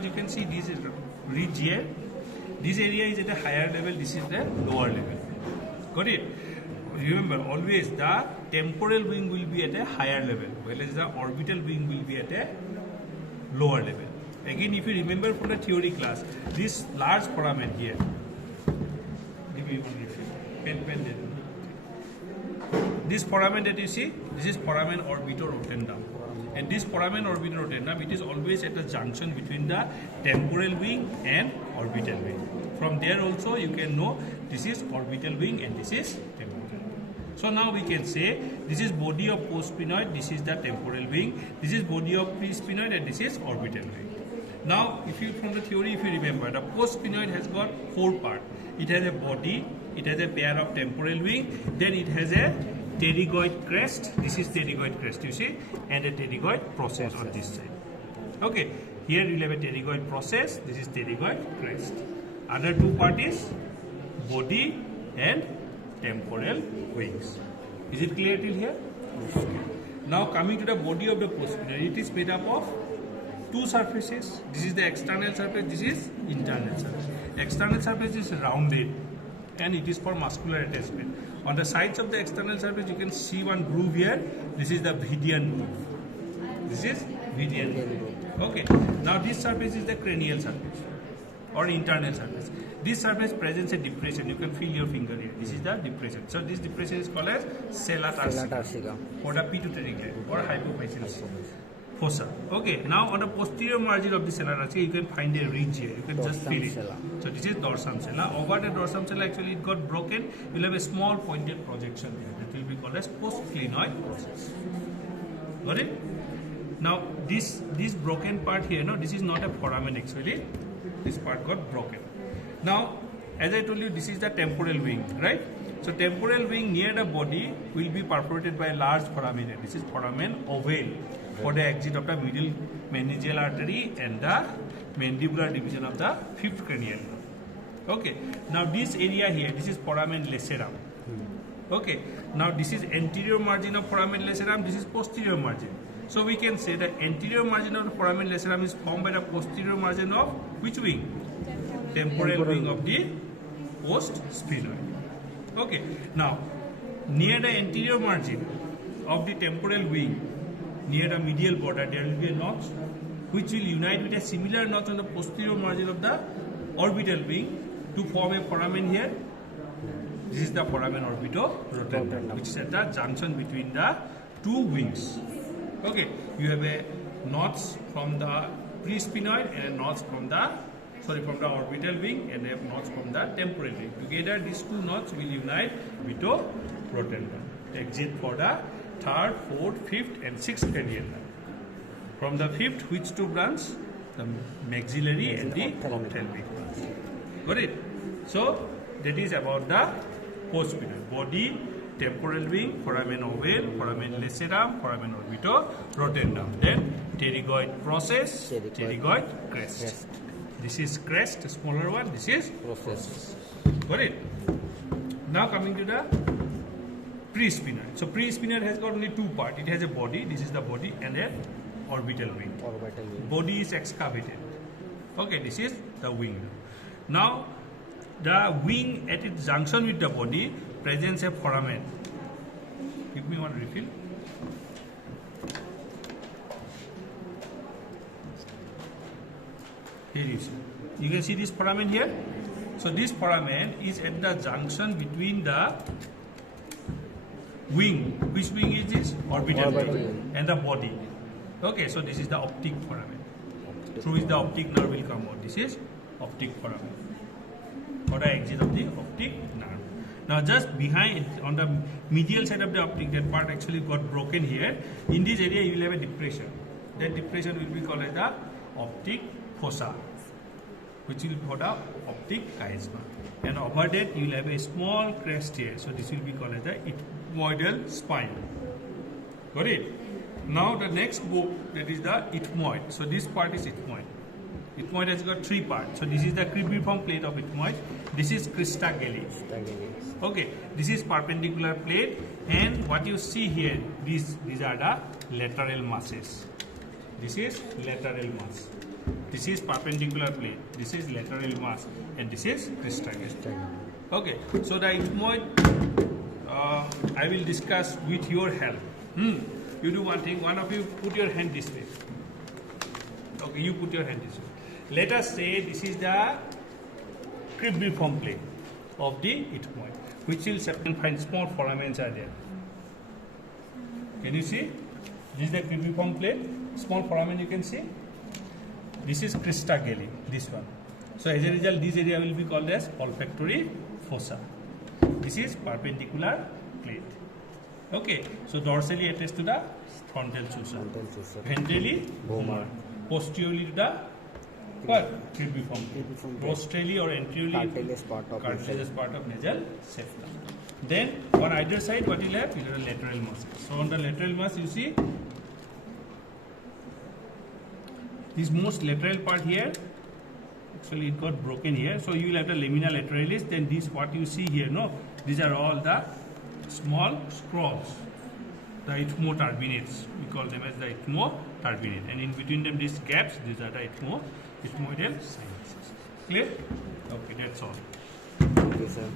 as you can see, this is ridge here. This area is at a higher level, this is the lower level. Got it? Remember, always the temporal wing will be at a higher level, whereas the orbital wing will be at a lower level. Again, if you remember from the theory class, this large foramen here, give me one refill, pen. This foramen that you see, this is foramen orbitorotentum. And this foramen orbitorotentum, it is always at the junction between the temporal wing and orbital wing. From there also you can know this is orbital wing and this is temporal wing. So now we can say this is body of postsphenoid, this is the temporal wing, this is body of presphenoid and this is orbital wing. Now if you from the theory, if you remember, the postsphenoid has got 4 parts. It has a body, it has a pair of temporal wing, then it has a pterygoid crest, this is pterygoid crest you see, and a pterygoid process on this side. Okay, here you will have a pterygoid process, this is pterygoid crest. Other 2 parts is body and temporal wings. Is it clear till here? Okay. Now coming to the body of the postsphenoid, it is made up of 2 surfaces. This is the external surface, this is internal surface. External surface is rounded and it is for muscular attachment. On the sides of the external surface you can see one groove here. This is the Vidian groove. This is Vidian groove. Okay. Now this surface is the cranial surface or internal surface. This surface presents a depression. You can feel your finger here. This is the depression. So this depression is called as sella tarsica or the pituitary gland or hypophyseal fossa. Okay. Now on the posterior margin of the sella tarsica you can find a ridge here. You can just feel it. So this is dorsum sella. Over the dorsum sella actually it got broken. You will have a small pointed projection here. That will be called as postsphenoid process. Got it? Now this broken part here, no, this is not a foramen actually. This part got broken. Now, as I told you, this is the temporal wing, right? So temporal wing near the body will be perforated by a large foramen. This is foramen ovale for the exit of the middle meningeal artery and the mandibular division of the 5th cranial. Okay. Now this area here, this is foramen lacerum. Okay. Now this is anterior margin of foramen lacerum. This is posterior margin. So we can say the anterior margin of the foramen lacerum is formed by the posterior margin of which wing? Temporal wing of the postsphenoid. Okay. Now, near the anterior margin of the temporal wing, near the medial border, there will be a notch which will unite with a similar notch on the posterior margin of the orbital wing to form a foramen here. This is the foramen orbitorotentum, which is at the junction between the 2 wings. Okay, you have a notch from the presphenoid and a notch from the orbital wing and a notch from the temporal wing. Together these 2 notches will unite orbitorotentum. Exit for the 3rd, 4th, 5th and 6th cranial nerve. From the 5th, which 2 branch? The maxillary and the ophthalmic branch. Got it? So that is about the postsphenoid. Body, temporal wing, foramen ovale, foramen lacerum, foramen orbitorotentum. Then pterygoid process, pterygoid crest. This is crest, smaller one. This is process. Got it? Now coming to the presphenoid. So presphenoid has got only 2 parts. It has a body. This is the body and a orbital wing. Body is excavated. Okay, this is the wing. Now the wing at its junction with the body presents a foramen. Give me one refill. Here you see. You can see this foramen here. So this foramen is at the junction between the wing. Which wing is this? Orbital wing. And the body. Okay, so this is the optic foramen. Through which the optic nerve will come out. This is optic foramen. For the exit of the optic nerve. Now just behind, on the medial side of the optic, that part actually got broken here. In this area you will have a depression. That depression will be called as the optic fossa, which will be called the optic chiasma. And over that you will have a small crest here. So this will be called as the ethmoidal spine. Got it? Now the next book, that is the ethmoid. So this part is ethmoid. Ethmoid has got 3 parts. So this is the cribriform plate of ethmoid. This is crista galli. Okay, this is perpendicular plate, and what you see here, these are the lateral masses. This is lateral mass. This is perpendicular plane. This is lateral mass, and this is cristagalli. Okay. So the ethmoid, I will discuss with your help. You do one thing. One of you put your hand this way. Okay, you put your hand this way. Let us say this is the cribriform plane of the ethmoid, which will find small foramens are there. Can you see? This is the cribriform plane. Small foramen you can see. This is cristagalli, this one. So as a result, this area will be called as olfactory fossa. This is perpendicular plate. Okay. So dorsally attached to the frontal suture. Ventrally vomer. Posteriorly to the what? Cribriform. Prostrally or anteriorly cartilaginous part of nasal septum. Then on either side, what you have? You have a lateral muscle. So on the lateral muscle, you see this most lateral part here. Actually, it got broken here. So you will have the lamina lateralis. Then this, what you see here, no? These are all the small scrolls, the ethmoturbinates. We call them as the ethmoturbinate. And in between them, these gaps, these are the ethmoidal sinuses. Clear? Okay, that's all. Okay, sir.